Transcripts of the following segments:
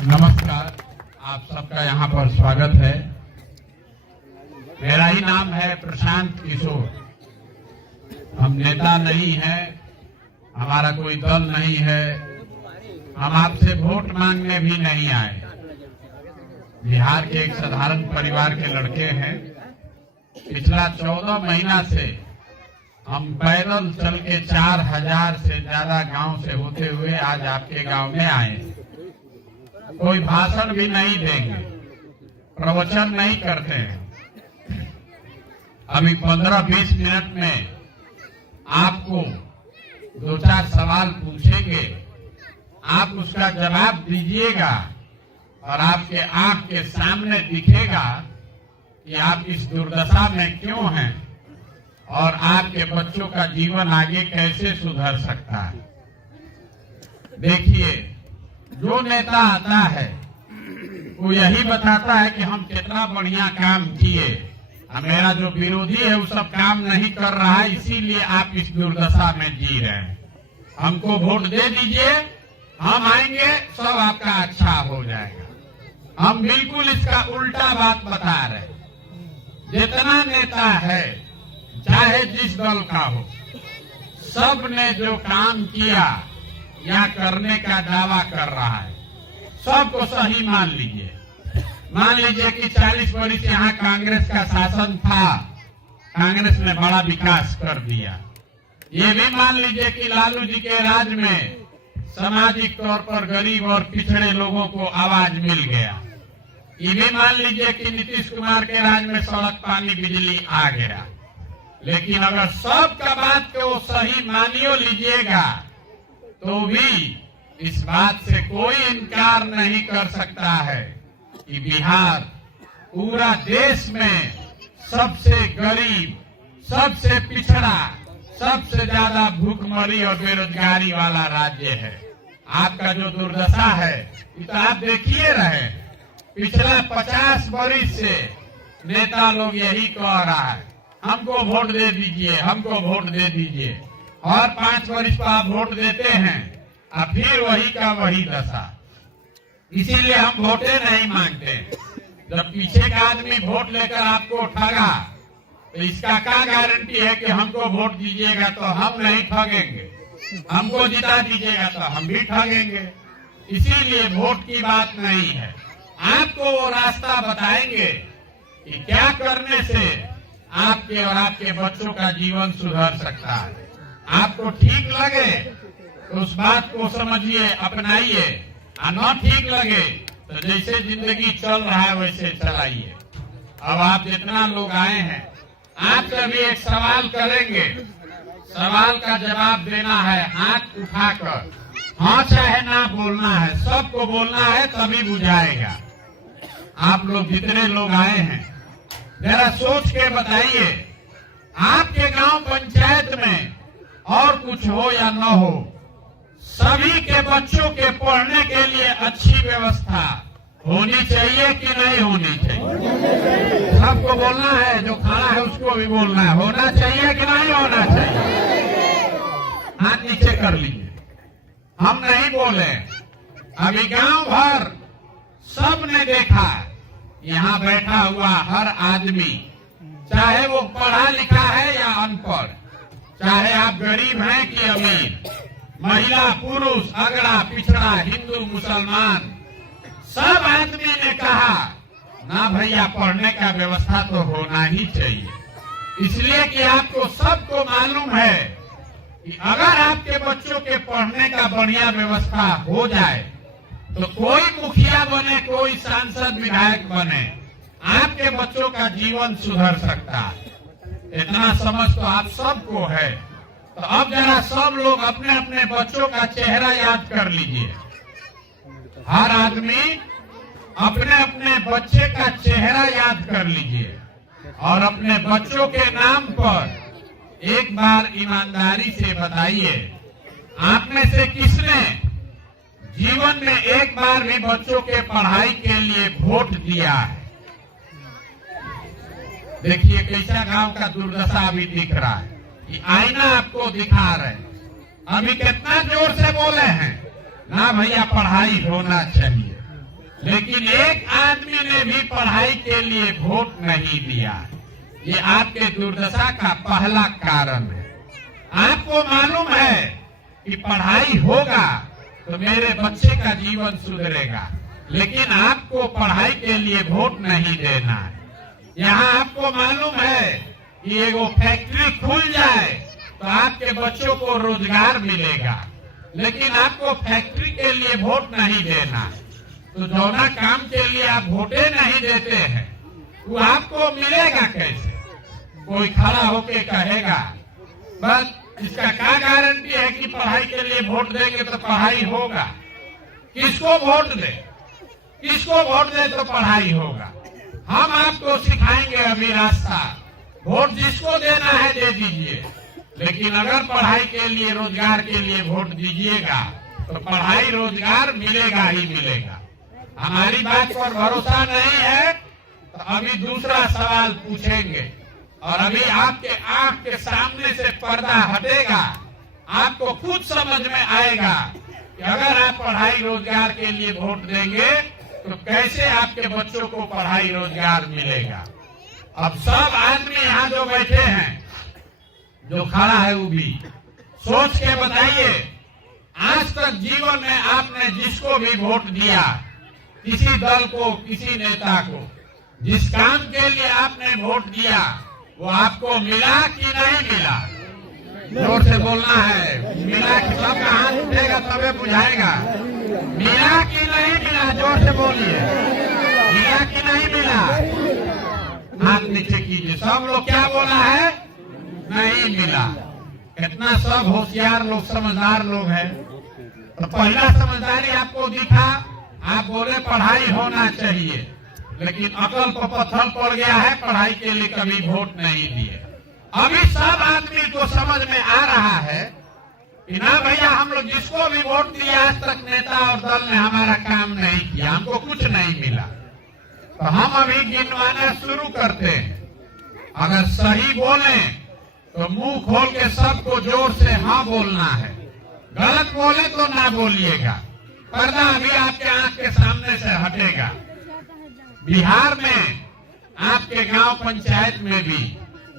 नमस्कार, आप सबका यहाँ पर स्वागत है। मेरा ही नाम है प्रशांत किशोर। हम नेता नहीं हैं, हमारा कोई दल नहीं है, हम आपसे वोट मांगने भी नहीं आए। बिहार के एक साधारण परिवार के लड़के हैं। पिछला 14 महीना से हम पैदल चल के 4000 से ज्यादा गांव से होते हुए आज आपके गांव में आए। कोई भाषण भी नहीं देंगे, प्रवचन नहीं करते हैं। अभी 15-20 मिनट में आपको 2-4 सवाल पूछेंगे, आप उसका जवाब दीजिएगा और आपके आंख के सामने दिखेगा कि आप इस दुर्दशा में क्यों हैं और आपके बच्चों का जीवन आगे कैसे सुधर सकता है। देखिए, जो नेता आता है वो यही बताता है कि हम कितना बढ़िया काम किए, मेरा जो विरोधी है वो सब काम नहीं कर रहा है, इसीलिए आप इस दुर्दशा में जी रहे हैं। हमको वोट दे दीजिए, हम आएंगे, सब आपका अच्छा हो जाएगा। हम बिल्कुल इसका उल्टा बात बता रहे हैं। जितना नेता है, चाहे जिस दल का हो, सब ने जो काम किया या करने का दावा कर रहा है, सबको सही मान लीजिए। मान लीजिए कि 40 वर्ष यहाँ कांग्रेस का शासन था, कांग्रेस ने बड़ा विकास कर दिया। ये भी मान लीजिए कि लालू जी के राज में सामाजिक तौर पर गरीब और पिछड़े लोगों को आवाज मिल गया। ये भी मान लीजिए कि नीतीश कुमार के राज में सड़क, पानी, बिजली आ गया। लेकिन अगर सबका बात को सही मानियो लीजिएगा तो भी इस बात से कोई इनकार नहीं कर सकता है कि बिहार पूरा देश में सबसे गरीब, सबसे पिछड़ा, सबसे ज्यादा भूखमरी और बेरोजगारी वाला राज्य है। आपका जो दुर्दशा है ये तो आप देखिए रहे। पिछला 50 वर्ष से नेता लोग यही कह रहा है, हमको वोट दे दीजिए, हमको वोट दे दीजिए। और 5 वर्ष पर आप वोट देते हैं और फिर वही का वही दशा। इसीलिए हम वोटे नहीं मांगते। जब पीछे का आदमी वोट लेकर आपको ठगा तो इसका क्या गारंटी है कि हमको वोट दीजिएगा तो हम नहीं ठगेंगे, हमको जिता दीजिएगा तो हम भी ठगेंगे। इसीलिए वोट की बात नहीं है। आपको वो रास्ता बताएंगे कि क्या करने से आपके और आपके बच्चों का जीवन सुधर सकता है। आपको ठीक लगे तो उस बात को समझिए, अपनाइए, और न ठीक लगे तो जैसे जिंदगी चल रहा है वैसे चलाइए। अब आप जितना लोग आए हैं, आपसे भी एक सवाल करेंगे, सवाल का जवाब देना है हाथ उठाकर। हाँ चाहे ना बोलना है, सबको बोलना है, तभी बुझाएगा। आप लोग जितने लोग आए हैं जरा सोच के बताइए, आपके गांव पंचायत में और कुछ हो या न हो, सभी के बच्चों के पढ़ने के लिए अच्छी व्यवस्था होनी चाहिए कि नहीं होनी चाहिए? सबको बोलना है, जो खड़ा है उसको भी बोलना है, होना चाहिए कि नहीं होना चाहिए? हाथ नीचे कर लीजिए। हम नहीं बोले। अभी गांव भर सब ने देखा, यहाँ बैठा हुआ हर आदमी, चाहे वो पढ़ा लिखा है या अनपढ़, चाहे आप गरीब हैं कि अमीर, महिला, पुरुष, अगड़ा, पिछड़ा, हिंदू, मुसलमान, सब आदमी ने कहा ना भैया पढ़ने का व्यवस्था तो होना ही चाहिए। इसलिए कि आपको सबको मालूम है कि अगर आपके बच्चों के पढ़ने का बढ़िया व्यवस्था हो जाए तो कोई मुखिया बने, कोई सांसद, विधायक बने, आपके बच्चों का जीवन सुधर सकता है। इतना समझ तो आप सबको है। तो अब जरा सब लोग अपने अपने बच्चों का चेहरा याद कर लीजिए। हर आदमी अपने अपने बच्चे का चेहरा याद कर लीजिए और अपने बच्चों के नाम पर एक बार ईमानदारी से बताइए, आप में से किसने जीवन में एक बार भी बच्चों के पढ़ाई के लिए वोट दिया है? देखिए कैसा गांव का दुर्दशा अभी दिख रहा है। ये आईना आपको दिखा रहे हैं। अभी कितना जोर से बोले हैं ना भैया पढ़ाई होना चाहिए। लेकिन एक आदमी ने भी पढ़ाई के लिए वोट नहीं दिया। ये आपके दुर्दशा का पहला कारण है। आपको मालूम है कि पढ़ाई होगा तो मेरे बच्चे का जीवन सुधरेगा, लेकिन आपको पढ़ाई के लिए वोट नहीं देना है। यहाँ आपको मालूम है कि एगो फैक्ट्री खुल जाए तो आपके बच्चों को रोजगार मिलेगा, लेकिन आपको फैक्ट्री के लिए वोट नहीं देना। तो जौना काम के लिए आप वोटे नहीं देते हैं वो आपको मिलेगा कैसे? कोई खड़ा होके कहेगा बस इसका क्या गारंटी है कि पढ़ाई के लिए वोट देंगे तो पढ़ाई होगा? किसको वोट दे, किसको वोट दे तो पढ़ाई होगा? हम आपको सिखाएंगे अभी रास्ता। वोट जिसको देना है दे दीजिए, लेकिन अगर पढ़ाई के लिए रोजगार के लिए वोट दीजिएगा तो पढ़ाई रोजगार मिलेगा ही मिलेगा। हमारी बात पर भरोसा नहीं है तो अभी दूसरा सवाल पूछेंगे और अभी आपके आंख के सामने से पर्दा हटेगा, आपको खुद समझ में आएगा कि अगर आप पढ़ाई रोजगार के लिए वोट देंगे तो कैसे आपके बच्चों को पढ़ाई रोजगार मिलेगा। अब सब आदमी यहाँ जो बैठे हैं, जो खड़ा है वो भी सोच के बताइए, आज तक जीवन में आपने जिसको भी वोट दिया, किसी दल को, किसी नेता को, जिस काम के लिए आपने वोट दिया वो आपको मिला कि नहीं मिला? जोर से बोलना है। मिला कि सबका हाथ उठेगा तबे बुझाएगा। मिला कि नहीं मिला? जोर से बोलिए। मिला कि नहीं मिला? हाथ नीचे कीजिए। सब लोग क्या बोला है? नहीं मिला। कितना सब होशियार लोग, समझदार लोग हैं। तो पहला समझदारी आपको दिखा, आप बोले पढ़ाई होना चाहिए, लेकिन अकल पर पत्थर पड़ गया है, पढ़ाई के लिए कभी वोट नहीं दिए। अभी सब आदमी को समझ में आ रहा है कि ना भैया, हम लोग जिसको भी वोट दिया आज तक नेता और दल ने हमारा काम नहीं किया, हमको कुछ नहीं मिला। तो हम अभी गिनवाना शुरू करते हैं। अगर सही बोले तो मुंह खोल के सबको जोर से हाँ बोलना है, गलत बोले तो ना बोलिएगा। पर्दा अभी आपके आंख के सामने से हटेगा। बिहार में आपके गांव पंचायत में भी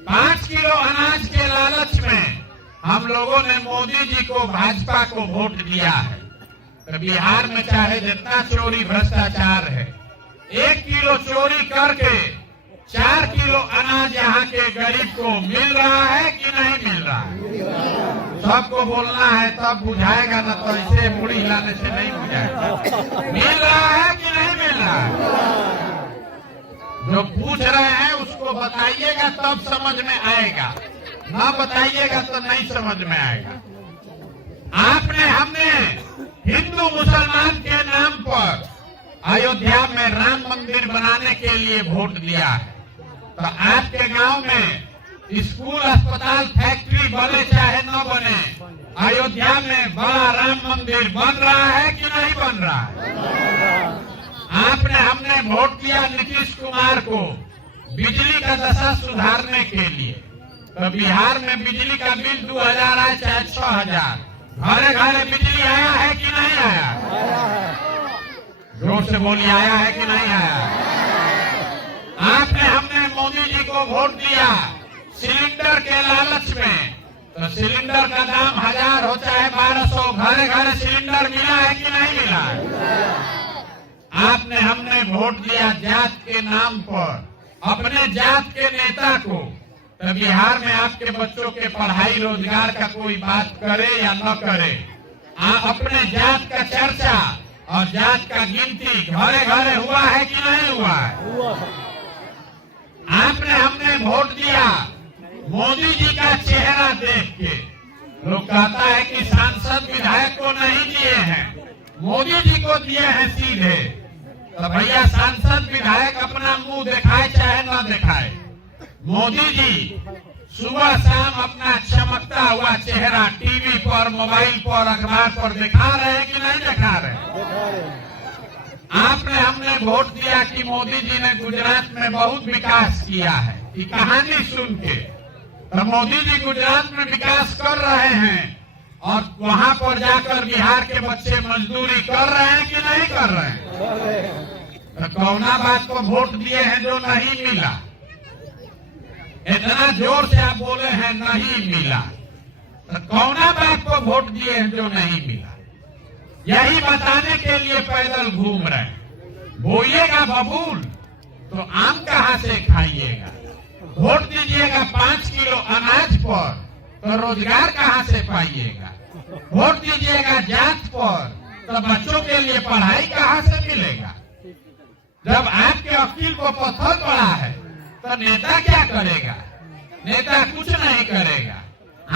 5 किलो अनाज के लालच में हम लोगों ने मोदी जी को, भाजपा को वोट दिया है। तो बिहार में चाहे जितना चोरी भ्रष्टाचार है, 1 किलो चोरी करके 4 किलो अनाज यहाँ के गरीब को मिल रहा है कि नहीं मिल रहा है? सबको बोलना है तब बुझाएगा, ना तो ऐसे मुड़ी हिलाने से नहीं बुझाएगा। मिल रहा है कि नहीं मिल रहा है? जो पूछ रहे हैं उसको बताइएगा तब समझ में आएगा, ना बताइएगा तो नहीं समझ में आएगा। हमने हिंदू मुसलमान के नाम पर अयोध्या में राम मंदिर बनाने के लिए वोट दिया है। तो आपके गांव में स्कूल, अस्पताल, फैक्ट्री बने चाहे न बने, अयोध्या में बड़ा राम मंदिर बन रहा है कि नहीं बन रहा है? हमने वोट दिया नीतीश कुमार को बिजली का दशा सुधारने के लिए। तो बिहार में बिजली का बिल 2000 आए चाहे 6000, घरे घरे बिजली आया है कि नहीं आया? जोर से बोलिए, आया है कि नहीं आया? हमने मोदी जी को वोट दिया सिलेंडर के लालच में। तो सिलेंडर का दाम 1000 हो चाहे 1200, घरे घरे सिलेंडर मिला है कि नहीं मिला? हमने वोट दिया जात के नाम पर, अपने जात के नेता को। तो बिहार में आपके बच्चों के पढ़ाई रोजगार का कोई बात करे या न करे, अपने जात का चर्चा और जात का गिनती घरे घरे हुआ है कि नहीं हुआ है? हमने वोट दिया मोदी जी का चेहरा देख के। लोग कहता है कि सांसद विधायक को नहीं दिए हैं, मोदी जी को दिए हैं सीधे। तो भैया, सांसद विधायक अपना मुंह दिखाए चाहे ना दिखाए, मोदी जी सुबह शाम अपना चमकता हुआ चेहरा टीवी पर, मोबाइल पर, अखबार पर दिखा रहे हैं कि नहीं दिखा रहे? हमने वोट दिया कि मोदी जी ने गुजरात में बहुत विकास किया है। ये कहानी सुन के तो मोदी जी गुजरात में विकास कर रहे हैं और वहां पर जाकर बिहार के बच्चे मजदूरी कर रहे हैं कि नहीं कर रहे हैं? तो कौना बात को वोट दिए हैं जो नहीं मिला? इतना जोर से आप बोले हैं नहीं मिला, तो कौना बात को वोट दिए हैं जो नहीं मिला? यही बताने के लिए पैदल घूम रहे हैं। बोइएगा बबूल तो आम कहां से खाइएगा? वोट दीजिएगा 5 किलो अनाज पर तो रोजगार कहां से पाइएगा? वोट दीजिएगा जात पर तो बच्चों के लिए पढ़ाई कहां से मिलेगा? जब आपके वकील को पत्थर पड़ा है तो नेता क्या करेगा? नेता कुछ नहीं करेगा।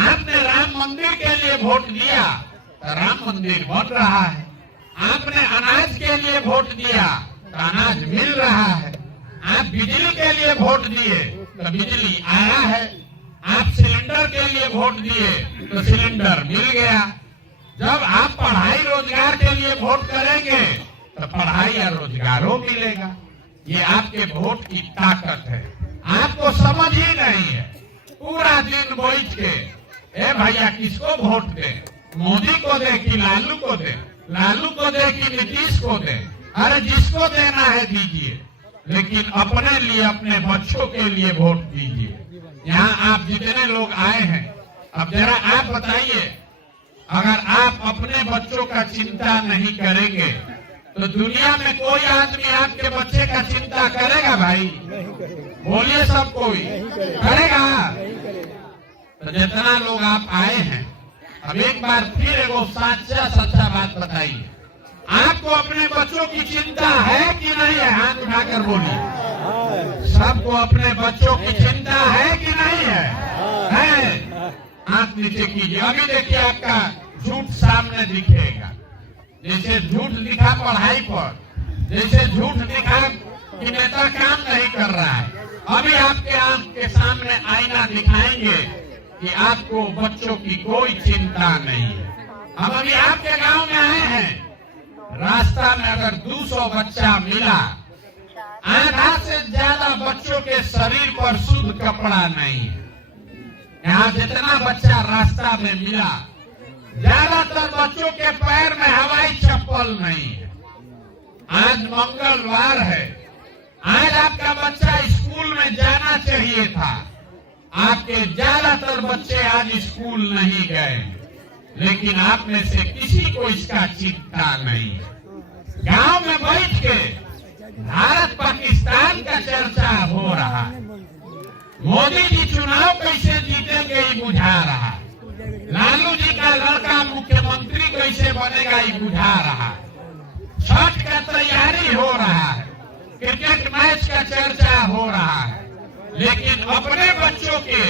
आपने राम मंदिर के लिए वोट दिया तो राम मंदिर बन रहा है। आपने अनाज के लिए वोट दिया तो अनाज मिल रहा है। आप बिजली के लिए वोट दिए तो बिजली आया है। आप सिलेंडर के लिए वोट दिए तो सिलेंडर मिल गया। जब आप पढ़ाई रोजगार के लिए वोट करेंगे तो पढ़ाई या रोजगारों मिलेगा। ये आपके वोट की ताकत है। आपको समझ ही नहीं है। पूरा दिन बैठ के ए भैया किसको वोट दे? मोदी को दे कि लालू को दे? लालू को दे कि नीतीश को दे? अरे जिसको देना है दीजिए, लेकिन अपने लिए, अपने बच्चों के लिए वोट दीजिए। यहाँ आप जितने लोग आए हैं, अब जरा आप बताइए, अगर आप अपने बच्चों का चिंता नहीं करेंगे तो दुनिया में कोई आदमी आपके बच्चे का चिंता करेगा? भाई बोलिए, सब कोई करेगा? तो जितना लोग आप आए हैं, अब एक बार फिर एगो सच्चा बात बताइए, आपको अपने बच्चों की चिंता है कि नहीं है? हाथ उठाकर बोलिए। सबको अपने बच्चों की चिंता है कि नहीं है? है? हाथ नीचे कीजिए। अभी देखिए आपका झूठ सामने दिखेगा। जैसे झूठ दिखा पढ़ाई पर, जैसे झूठ दिखा कि नेता काम नहीं कर रहा है, अभी आपके आंख के सामने आईना दिखाएंगे कि आपको बच्चों की कोई चिंता नहीं है। हम अभी आपके गांव में आए हैं, रास्ता में अगर 200 बच्चा मिला, आधा से ज्यादा बच्चों के शरीर पर शुद्ध कपड़ा नहीं है। यहाँ जितना बच्चा रास्ता में मिला, ज्यादातर बच्चों के पैर में हवाई चप्पल नहीं है। आज मंगलवार है, आज आपका बच्चा स्कूल में जाना चाहिए था। आपके ज्यादातर बच्चे आज स्कूल नहीं गए, लेकिन आप में से किसी को इसका चिंता नहीं है। गांव में बैठ के भारत पाकिस्तान का चर्चा हो रहा है। मोदी जी चुनाव कैसे जीतेंगे ये बुझा रहा है। लालू जी का लड़का मुख्यमंत्री कैसे बनेगा ये बुझा रहा है। छठ का तैयारी हो रहा है, क्रिकेट मैच का चर्चा हो रहा है, लेकिन अपने बच्चों के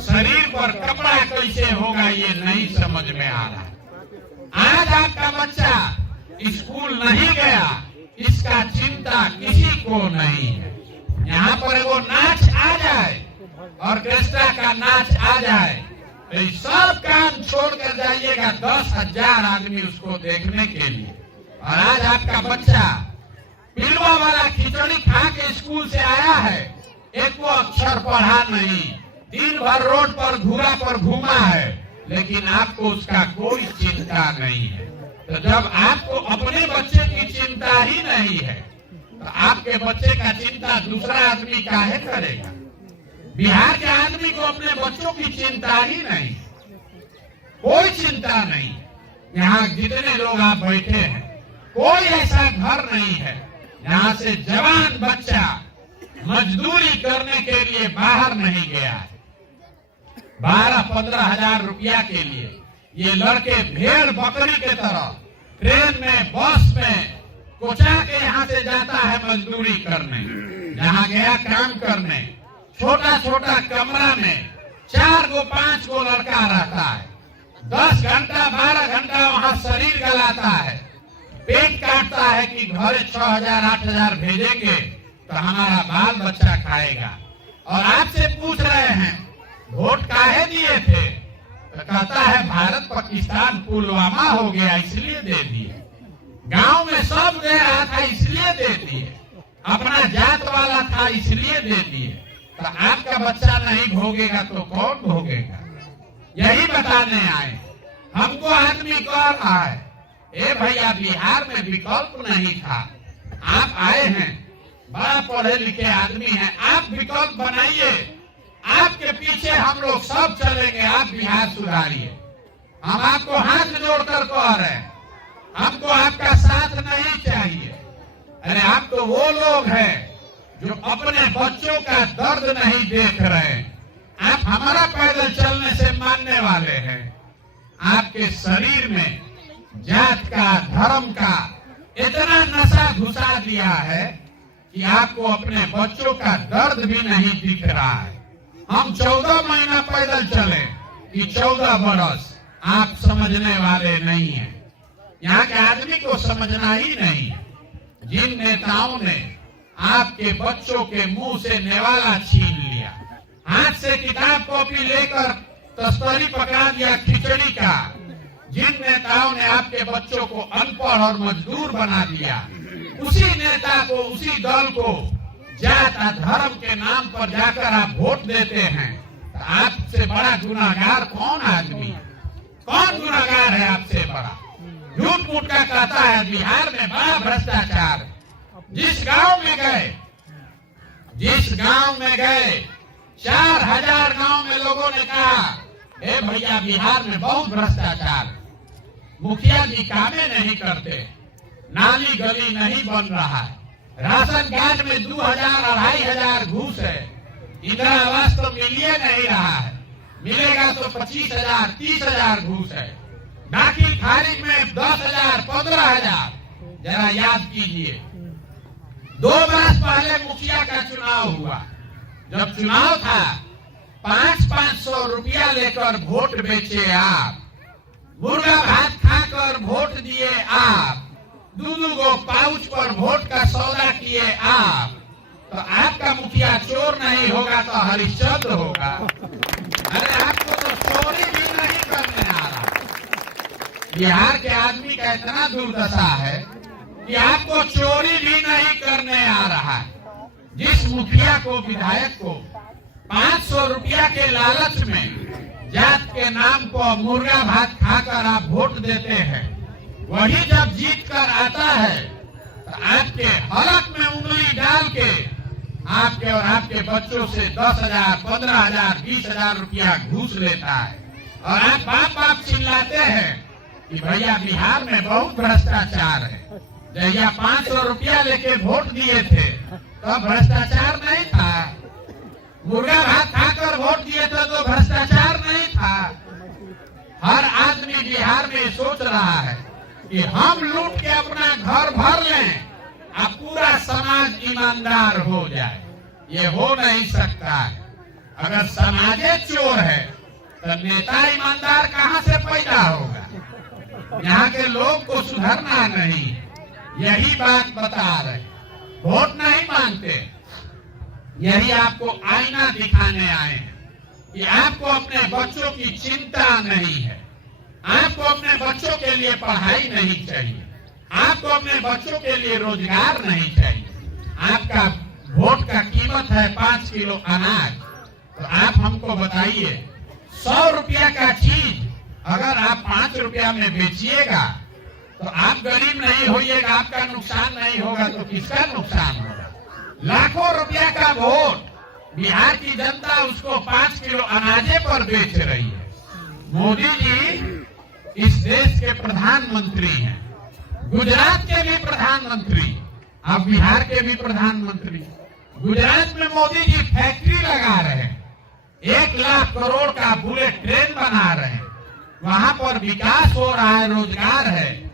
शरीर पर कपड़ा कैसे होगा ये नहीं समझ में आ रहा। आज आपका बच्चा स्कूल नहीं गया, इसका चिंता किसी को नहीं है। यहाँ पर वो नाच आ जाए, ऑर्केस्ट्रा का नाच आ जाए, तो सब काम छोड़कर जाइएगा 10,000 आदमी उसको देखने के लिए। और आज आपका बच्चा पिलवा वाला खिचड़ी खा के स्कूल से आया है, एक वो अक्षर पढ़ा नहीं, दिन भर रोड पर घूरा पर घूमा है, लेकिन आपको उसका कोई चिंता नहीं है। तो जब आपको अपने बच्चे की चिंता ही नहीं है, तो आपके बच्चे का चिंता दूसरा आदमी काहे करेगा? बिहार के आदमी को अपने बच्चों की चिंता ही नहीं, कोई चिंता नहीं। यहाँ जितने लोग आप बैठे हैं, कोई ऐसा घर नहीं है जहाँ से जवान बच्चा मजदूरी करने के लिए बाहर नहीं गया है। 12-15 हजार रुपया के लिए ये लड़के भेड़ बकरी के तरह ट्रेन में, बस में कोचा के यहाँ से जाता है मजदूरी करने। जहाँ गया काम करने, छोटा छोटा कमरा में 4 गो 5 गो लड़का रहता है, 10 घंटा 12 घंटा वहाँ शरीर गलाता है, पेट काटता है कि घर 6,000-8,000 भेजेंगे तो हमारा बाल बच्चा खाएगा। और आपसे पूछ रहे हैं वोट काहे दिए थे, तो कहता है भारत पाकिस्तान पुलवामा हो गया इसलिए दे दिए, गांव में सब दे रहा था इसलिए दे दिए, अपना जात वाला था इसलिए दे दिए। तो आपका बच्चा नहीं भोगेगा तो कौन भोगेगा? यही बताने आए। हमको आदमी कह रहा है, ए भैया बिहार में विकल्प नहीं था, आप आए हैं, बड़ा पढ़े लिखे आदमी हैं, आप विकल्प बनाइए, आपके पीछे हम लोग सब चलेंगे, आप बिहार सुधारिए। हम आपको हाथ जोड़कर कह रहे हैं, हमको आपका साथ नहीं चाहिए। अरे आप तो वो लोग हैं जो अपने बच्चों का दर्द नहीं देख रहे। आप हमारा पैदल चलने से मानने वाले हैं। आपके शरीर में जात का, धर्म का इतना नशा घुसा दिया है कि आपको अपने बच्चों का दर्द भी नहीं दिख रहा है। हम 14 महीना पैदल चले कि 14 बरस, आप समझने वाले नहीं हैं। यहाँ के आदमी को समझना ही नहीं है। जिन नेताओं ने आपके बच्चों के मुंह से नेवाला छीन लिया, हाथ से किताब कॉपी लेकर तस्तरी पकड़ा दिया खिचड़ी का, जिन नेताओं ने आपके बच्चों को अनपढ़ और मजदूर बना दिया, उसी नेता को, उसी दल को जात और धर्म के नाम पर जाकर आप वोट देते हैं। तो आपसे बड़ा गुनाहगार कौन आदमी है? कौन गुनाहगार है आपसे बड़ा? झूठ मूठ का कहता है बिहार में बड़ा भ्रष्टाचार। जिस गांव में गए 4000 गांव में लोगों ने कहा, ए भैया बिहार में बहुत भ्रष्टाचार, मुखिया जी कामें नहीं करते, नाली गली नहीं बन रहा है, राशन कार्ड में 2000-2500 घूस है, इंदिरा आवास तो मिलिए नहीं रहा है, मिलेगा तो 25,000-30,000 घूस है, दाखिल खारिज में 10,000-15,000। जरा याद कीजिए, 2 बरस पहले मुखिया का चुनाव हुआ। जब चुनाव था 500-500 रुपया लेकर वोट बेचे आप, मुर्गा भात खाकर वोट दिए आप, 2 गो पाउच पर वोट का सौदा किए आप, तो आपका मुखिया चोर नहीं होगा तो हरिश्चंद्र होगा। अरे आपको तो चोरी भी नहीं करने आ रहा। बिहार के आदमी का इतना दुर्दशा है कि आपको चोरी भी नहीं करने आ रहा है। जिस मुखिया को, विधायक को 500 रुपया के लालच में जात के नाम पर मुर्गा भात खाकर आप वोट देते हैं, वही जब जीत कर आता है तो आपके हलक में उंगली डाल के आपके और आपके बच्चों से 10,000, 15,000, 20,000 रुपया घूस लेता है। और आप बाप चिल्लाते हैं कि भैया बिहार में बहुत भ्रष्टाचार है। जैया 500 रुपया लेके वोट दिए थे तो भ्रष्टाचार नहीं था, मुर्गा भात खाकर वोट दिए थे तो भ्रष्टाचार नहीं था। हर आदमी बिहार में सोच रहा है कि हम लूट के अपना घर भर लें, अब पूरा समाज ईमानदार हो जाए। ये हो नहीं सकता है। अगर समाजे चोर है तो नेता ईमानदार कहाँ से पैदा होगा? यहाँ के लोग को सुधरना नहीं, यही बात बता रहे। वोट नहीं मांगते, यही आपको आईना दिखाने आए हैं कि आपको अपने बच्चों की चिंता नहीं है, आपको अपने बच्चों के लिए पढ़ाई नहीं चाहिए, आपको अपने बच्चों के लिए रोजगार नहीं चाहिए। आपका वोट का कीमत है 5 किलो अनाज, तो आप हमको बताइए 100 रुपया का चीज अगर आप 5 रुपया में बेचिएगा तो आप गरीब नहीं होइएगा, आपका नुकसान नहीं होगा तो किसका नुकसान होगा? लाखों रुपया का वोट बिहार की जनता उसको 5 किलो अनाजे पर बेच रही है। मोदी जी इस देश के प्रधानमंत्री हैं, गुजरात के भी प्रधानमंत्री, अब बिहार के भी प्रधानमंत्री। गुजरात में मोदी जी फैक्ट्री लगा रहे हैं, 1 लाख करोड़ का बुलेट ट्रेन बना रहे हैं, वहां पर विकास हो रहा है, रोजगार है।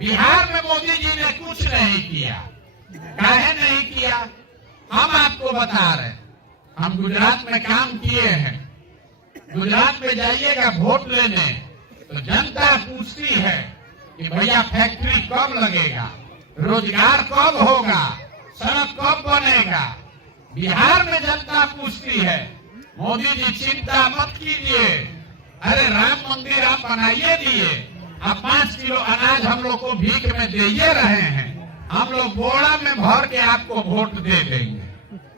बिहार में मोदी जी ने कुछ नहीं किया। काहे नहीं किया? हम आपको बता रहे हैं, हम गुजरात में काम किए हैं। गुजरात में जाइएगा वोट लेने तो जनता पूछती है कि भैया फैक्ट्री कब लगेगा, रोजगार कब होगा, सड़क कब बनेगा। बिहार में जनता पूछती है, मोदी जी चिंता मत कीजिए, अरे राम मंदिर आप बनाइए दिए, आप 5 किलो अनाज हम लोग को भीख में दे रहे हैं, हम लोग बोरा में भर के आपको वोट दे देंगे।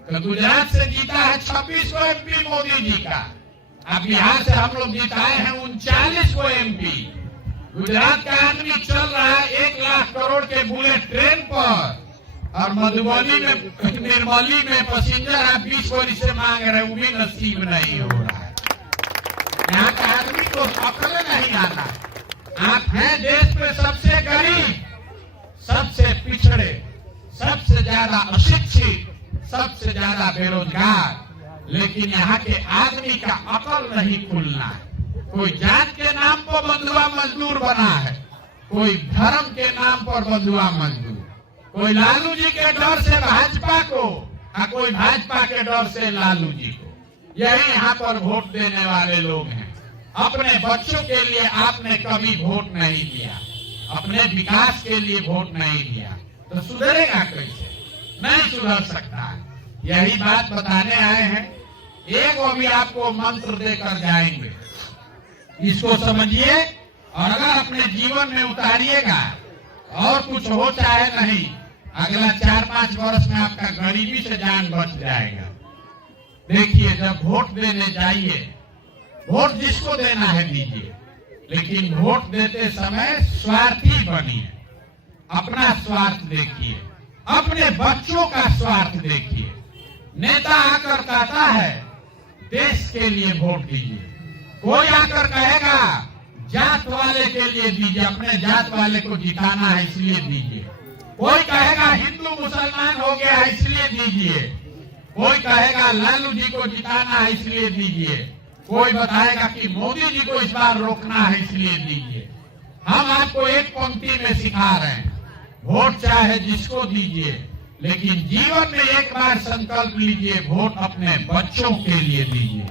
तो गुजरात से जीता है 26 को एमपी मोदी जी का, अब बिहार से हम लोग जिताए हैं 39 को एमपी। गुजरात का आदमी चल रहा है 1 लाख करोड़ के बुलेट ट्रेन पर, और मधुबनी में निर्मली में पैसेंजर आप 20 बोरी से मांग रहे हैं, वो भी नसीब नहीं हो रहा है। यहाँ का आदमी को अकल नहीं आता। आप हैं देश में सबसे गरीब, सबसे पिछड़े, सबसे ज्यादा अशिक्षित, सबसे ज्यादा बेरोजगार, लेकिन यहाँ के आदमी का अकल नहीं खुलना है। कोई जात के नाम पर बंधुआ मजदूर बना है, कोई धर्म के नाम पर बंधुआ मजदूर, कोई लालू जी के डर से भाजपा को और कोई भाजपा के डर से लालू जी को। यही यहाँ पर वोट देने वाले लोग हैं। अपने बच्चों के लिए आपने कभी वोट नहीं दिया, अपने विकास के लिए वोट नहीं दिया, तो सुधरेगा कैसे? नहीं सुधर सकता। यही बात बताने आए हैं। एक अभी आपको मंत्र देकर जाएंगे, इसको समझिए और अगर अपने जीवन में उतारिएगा और कुछ हो चाहे नहीं, अगला 4-5 वर्ष में आपका गरीबी से जान बच जाएगा। देखिए, जब वोट देने जाइए, वोट जिसको देना है दीजिए, लेकिन वोट देते समय स्वार्थी बनिए। अपना स्वार्थ देखिए, अपने बच्चों का स्वार्थ देखिए। नेता आकर कहता है देश के लिए वोट दीजिए, कोई आकर कहेगा जात वाले के लिए दीजिए, अपने जात वाले को जिताना है इसलिए दीजिए। कोई कहेगा हिंदू मुसलमान हो गया है इसलिए दीजिए, कोई कहेगा लालू जी को जिताना है इसलिए दीजिए, कोई बताएगा कि मोदी जी को इस बार रोकना है इसलिए दीजिए। हम आपको एक पंक्ति में सिखा रहे हैं, वोट चाहे जिसको दीजिए, लेकिन जीवन में एक बार संकल्प लीजिए, वोट अपने बच्चों के लिए दीजिए।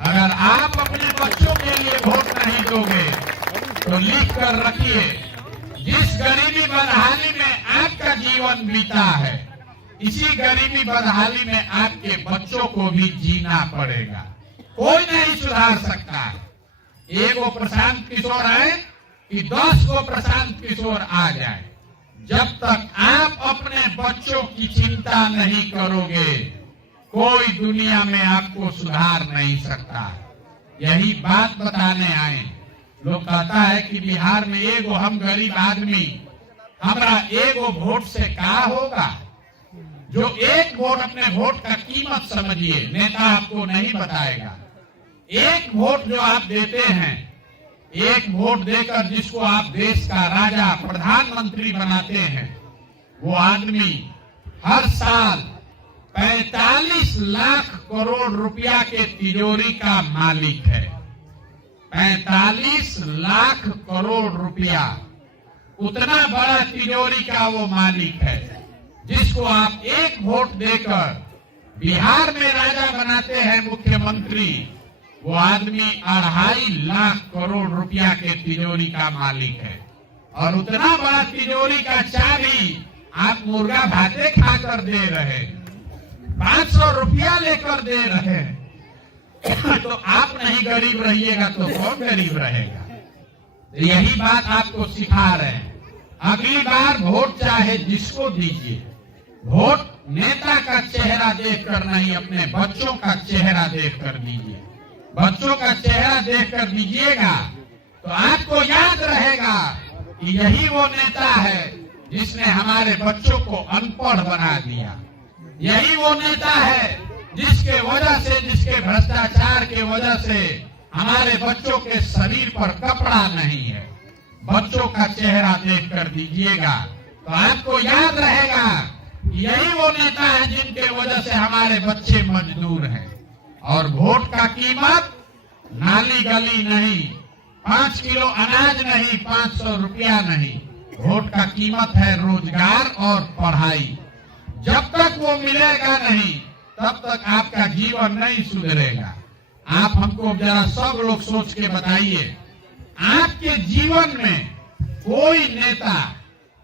अगर आप अपने बच्चों के लिए वोट नहीं दोगे तो लिख कर रखिए, जिस गरीबी बदहाली में आपका जीवन बीता है, इसी गरीबी बदहाली में आपके बच्चों को भी जीना पड़ेगा। कोई नहीं सुधार सकता। एक वो प्रशांत किशोर है कि 10 को प्रशांत किशोर आ जाए। जब तक आप अपने बच्चों की चिंता नहीं करोगे, कोई दुनिया में आपको सुधार नहीं सकता। यही बात बताने आए। लोग कहता है कि बिहार में एगो हम गरीब आदमी, हमारा एगो वोट से क्या होगा? जो एक वोट, अपने वोट का कीमत समझिए, नेता आपको नहीं बताएगा। एक वोट जो आप देते हैं, एक वोट देकर जिसको आप देश का राजा प्रधानमंत्री बनाते हैं, वो आदमी हर साल 45 लाख करोड़ रुपया के तिजोरी का मालिक है। 45 लाख करोड़ रुपया, उतना बड़ा तिजोरी का वो मालिक है, जिसको आप एक वोट देकर बिहार में राजा बनाते हैं मुख्यमंत्री। वो आदमी 2.5 लाख करोड़ रुपया के तिजोरी का मालिक है। और उतना बड़ा तिजोरी का चाबी आप मुर्गा भाते खाकर दे रहे, 500 रुपया लेकर दे रहे तो आप नहीं गरीब रहिएगा तो कौन गरीब रहेगा? यही बात आपको सिखा रहे हैं। अगली बार वोट चाहे जिसको दीजिए, वोट नेता का चेहरा देखकर नहीं, अपने बच्चों का चेहरा देखकर दीजिए। बच्चों का चेहरा देखकर दीजिएगा तो आपको याद रहेगा कि यही वो नेता है जिसने हमारे बच्चों को अनपढ़ बना दिया। यही वो नेता है जिसके वजह से, जिसके भ्रष्टाचार के वजह से हमारे बच्चों के शरीर पर कपड़ा नहीं है। बच्चों का चेहरा देखकर दीजिएगा तो आपको याद रहेगा यही वो नेता है जिनके वजह से हमारे बच्चे मजदूर हैं। और वोट का कीमत नाली गली नहीं, 5 किलो अनाज नहीं, 500 रुपया नहीं। वोट का कीमत है रोजगार और पढ़ाई। जब तक वो मिलेगा नहीं, तब तक आपका जीवन नहीं सुधरेगा। आप हमको जरा सब लोग सोच के बताइए, आपके जीवन में कोई नेता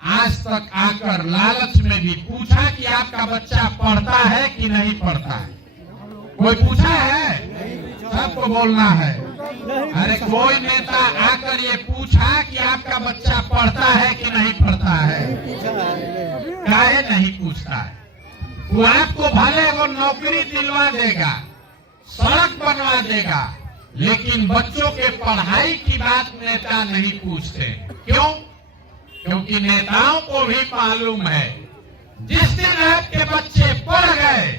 आज तक आकर लालच में भी पूछा कि आपका बच्चा पढ़ता है कि नहीं पढ़ता है? कोई पूछा है? सबको बोलना है। अरे कोई नेता आकर ये पूछा कि आपका बच्चा पढ़ता है कि नहीं पढ़ता है? काहे नहीं पूछता है? वो आपको भले वो नौकरी दिलवा देगा, सड़क बनवा देगा, लेकिन बच्चों के पढ़ाई की बात नेता नहीं पूछते। क्यों? क्योंकि नेताओं को भी मालूम है जिस दिन आपके बच्चे पढ़ गए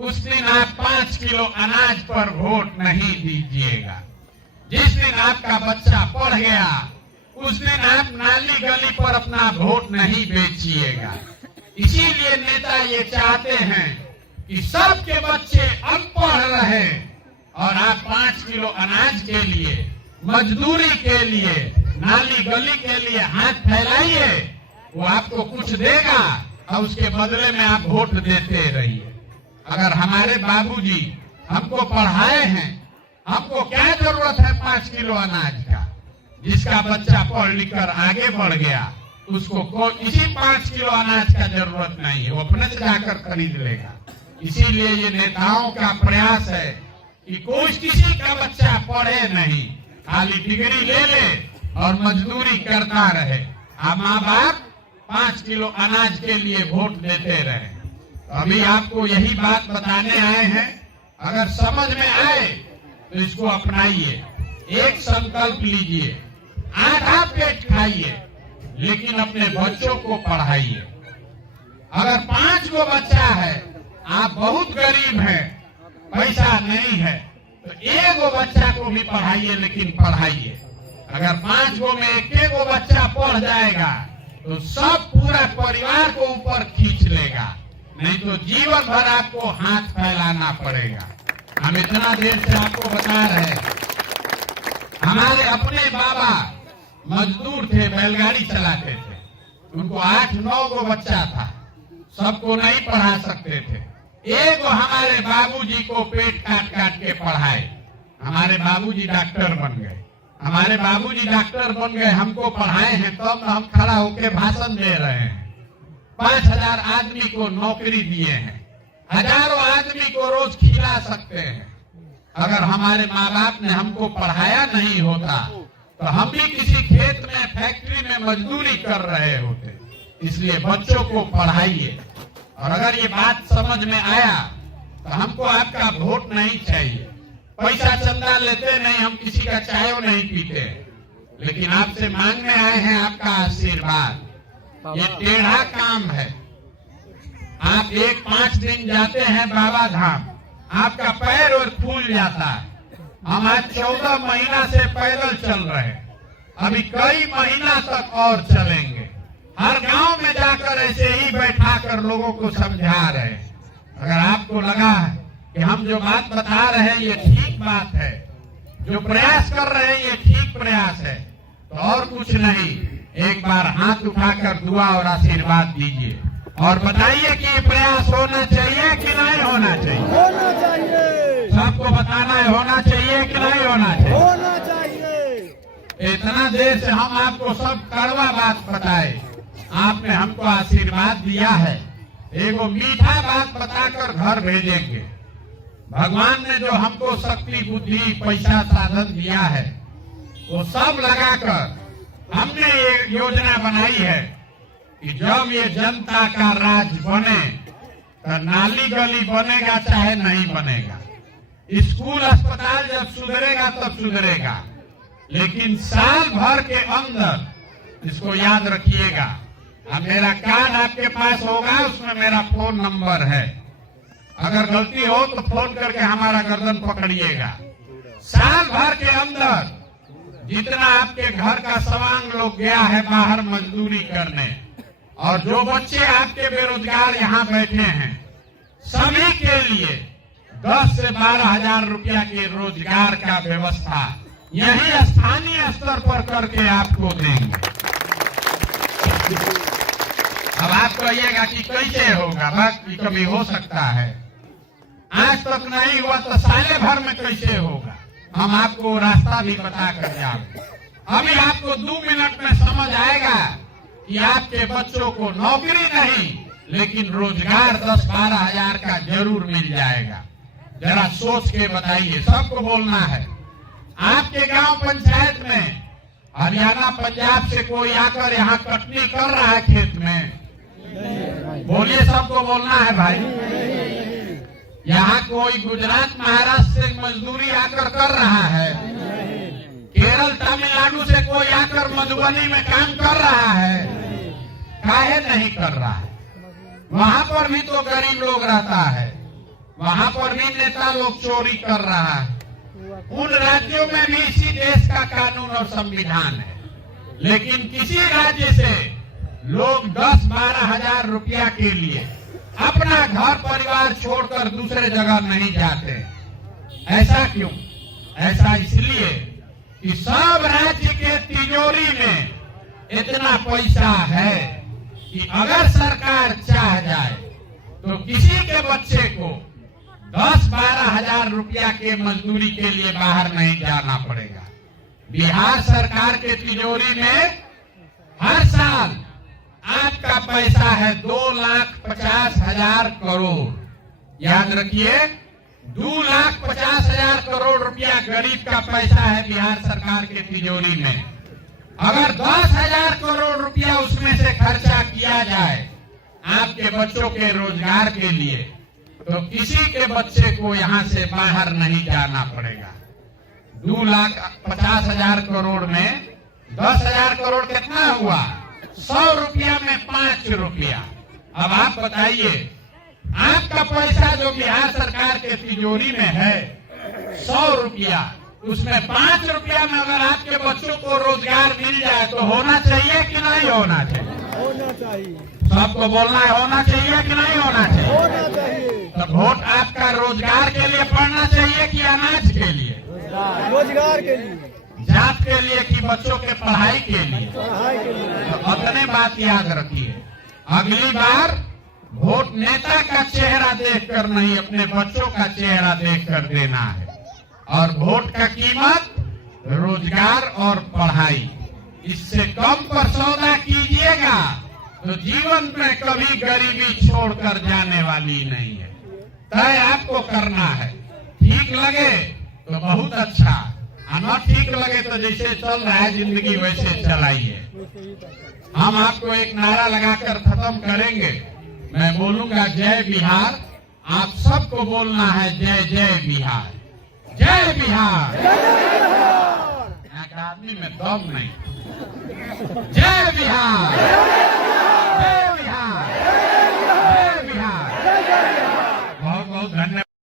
उस दिन आप 5 किलो अनाज पर वोट नहीं दीजिएगा। जिस दिन आपका बच्चा पढ़ गया उस दिन आप नाली गली पर अपना वोट नहीं बेचिएगा। इसीलिए नेता ये चाहते हैं कि सबके बच्चे अनपढ़ रहे और आप 5 किलो अनाज के लिए, मजदूरी के लिए, नाली गली के लिए हाथ फैलाइए, वो आपको कुछ देगा और उसके बदले में आप वोट देते रहिए। अगर हमारे बाबूजी हमको पढ़ाए हैं, हमको क्या जरूरत है 5 किलो अनाज का? जिसका बच्चा पढ़ लिख कर आगे बढ़ गया उसको इसी 5 किलो अनाज का जरूरत नहीं है, वो अपने से जाकर खरीद लेगा। इसीलिए ये नेताओं का प्रयास है कि कोई किसी का बच्चा पढ़े नहीं, खाली डिग्री ले ले और मजदूरी करता रहे। अब माँ बाप 5 किलो अनाज के लिए वोट देते रहे। अभी आपको यही बात बताने आए हैं, अगर समझ में आए तो इसको अपनाइए। एक संकल्प लीजिए, आधा पेट खाइए लेकिन अपने बच्चों को पढ़ाइए। अगर 5 गो बच्चा है, आप बहुत गरीब हैं, पैसा नहीं है, तो 1 गो बच्चा को भी पढ़ाइए लेकिन पढ़ाइए। अगर 5 गो में 1 गो बच्चा पढ़ जाएगा तो सब पूरा परिवार को ऊपर खींच लेगा, नहीं तो जीवन भर आपको हाथ फैलाना पड़ेगा। हम इतना देर से आपको बता रहे हैं, हमारे अपने बाबा मजदूर थे, बैलगाड़ी चलाते थे, उनको 8-9 गो बच्चा था, सबको नहीं पढ़ा सकते थे। एक हमारे बाबूजी को पेट काट काट के पढ़ाए, हमारे बाबूजी डॉक्टर बन गए। हमारे बाबूजी डॉक्टर बन गए, हमको पढ़ाए हैं, तब हम खड़ा होकर भाषण दे रहे हैं। 5000 आदमी को नौकरी दिए हैं, हजारों आदमी को रोज खिला सकते हैं। अगर हमारे माँ बाप ने हमको पढ़ाया नहीं होता तो हम भी किसी खेत में, फैक्ट्री में मजदूरी कर रहे होते। इसलिए बच्चों को पढ़ाइए। और अगर ये बात समझ में आया तो हमको आपका वोट नहीं चाहिए। पैसा चंदा लेते नहीं, हम किसी का चाय नहीं पीते, लेकिन आपसे मांगने आए हैं आपका आशीर्वाद। ये टेढ़ा काम है। आप 1-5 दिन जाते हैं बाबा धाम, आपका पैर और फूल जाता है। हम आज 14 महीना से पैदल चल रहे हैं, अभी कई महीना तक और चलेंगे। हर गांव में जाकर ऐसे ही बैठा कर लोगों को समझा रहे हैं। अगर आपको लगा है कि हम जो बात बता रहे हैं ये ठीक बात है, जो प्रयास कर रहे हैं ये ठीक प्रयास है, तो और कुछ नहीं, एक बार हाथ उठाकर दुआ और आशीर्वाद दीजिए और बताइए कि ये प्रयास होना चाहिए कि नहीं होना चाहिए। होना चाहिए। सबको बताना है, होना चाहिए कि नहीं होना चाहिए। होना चाहिए। इतना देर से हम आपको सब कड़वा बात बताए, आपने हमको आशीर्वाद दिया है, एगो मीठा बात बताकर घर भेजेंगे। भगवान ने जो हमको शक्ति, बुद्धि, पैसा, साधन दिया है, वो सब लगाकर हमने ये योजना बनाई है कि जब ये जनता का राज बने तो नाली गली बनेगा चाहे नहीं बनेगा, स्कूल अस्पताल जब सुधरेगा तब सुधरेगा, लेकिन साल भर के अंदर इसको याद रखिएगा। अब मेरा कार्ड आपके पास होगा, उसमें मेरा फोन नंबर है, अगर गलती हो तो फोन करके हमारा गर्दन पकड़िएगा। साल भर के अंदर जितना आपके घर का सवांग लोग गया है बाहर मजदूरी करने, और जो बच्चे आपके बेरोजगार यहाँ बैठे हैं, सभी के लिए 10 से 12 हजार रुपया के रोजगार का व्यवस्था यही स्थानीय स्तर पर करके आपको देंगे। अब आप कहिएगा कि कैसे होगा, बाकी कभी हो सकता है, आज तक नहीं हुआ तो साले भर में कैसे होगा, हम आपको रास्ता भी बता कर जाएंगे। अभी आपको 2 मिनट में समझ आएगा कि आपके बच्चों को नौकरी नहीं लेकिन रोजगार 10-12 हजार का जरूर मिल जाएगा। जरा सोच के बताइए, सबको बोलना है। आपके गांव पंचायत में हरियाणा पंजाब से कोई आकर यहाँ कटनी कर रहा है खेत में? बोलिए, सबको बोलना है भाई। यहाँ कोई गुजरात महाराष्ट्र से मजदूरी आकर कर रहा है? केरल तमिलनाडु से कोई आकर मधुबनी में काम कर रहा है? काहे नहीं कर रहा है? वहां पर भी तो गरीब लोग रहता है, वहां पर भी नेता लोग चोरी कर रहा है। उन राज्यों में भी इसी देश का कानून और संविधान है, लेकिन किसी राज्य से लोग 10-12 हजार रुपया के लिए अपना घर परिवार छोड़कर दूसरे जगह नहीं जाते। ऐसा क्यों? ऐसा इसलिए कि सब राज्य के तिजोरी में इतना पैसा है कि अगर सरकार चाह जाए तो किसी के बच्चे को 10-12 हजार रुपया के मजदूरी के लिए बाहर नहीं जाना पड़ेगा। बिहार सरकार के तिजोरी में हर साल आपका पैसा है 2,50,000 करोड़। याद रखिए, 2,50,000 करोड़ रुपया गरीब का पैसा है बिहार सरकार के तिजोरी में। अगर 10,000 करोड़ रुपया उसमें से खर्चा किया जाए आपके बच्चों के रोजगार के लिए, तो किसी के बच्चे को यहाँ से बाहर नहीं जाना पड़ेगा। 2,50,000 करोड़ में 10,000 करोड़ कितना हुआ? 100 रुपया में 5 रुपया। अब आप बताइए, आपका पैसा जो बिहार सरकार के तिजोरी में है 100 रुपया, उसमें 5 रुपया में अगर आपके बच्चों को रोजगार मिल जाए तो होना चाहिए कि नहीं होना चाहिए? होना चाहिए। सबको बोलना है, होना चाहिए कि नहीं होना चाहिए? होना चाहिए। तो वोट आपका रोजगार के लिए पड़ना चाहिए कि अनाज के लिए? रोजगार के लिए, जात के लिए कि बच्चों के पढ़ाई के लिए? पढ़ाई के लिए। तो अपने बात याद रखिए, अगली बार वोट नेता का चेहरा देखकर नहीं, अपने बच्चों का चेहरा देखकर देना है। और वोट का कीमत रोजगार और पढ़ाई, इससे कम पर सौदा कीजिएगा तो जीवन में कभी गरीबी छोड़कर जाने वाली नहीं है। तय आपको करना है। ठीक लगे तो बहुत अच्छा, और न ठीक लगे तो जैसे चल रहा है जिंदगी वैसे चलाइए। हम आपको एक नारा लगाकर खत्म करेंगे। मैं बोलूंगा जय बिहार, आप सबको बोलना है जय जय बिहार, जय बिहार। यहाँ का आदमी में दम नहीं। जय बिहार।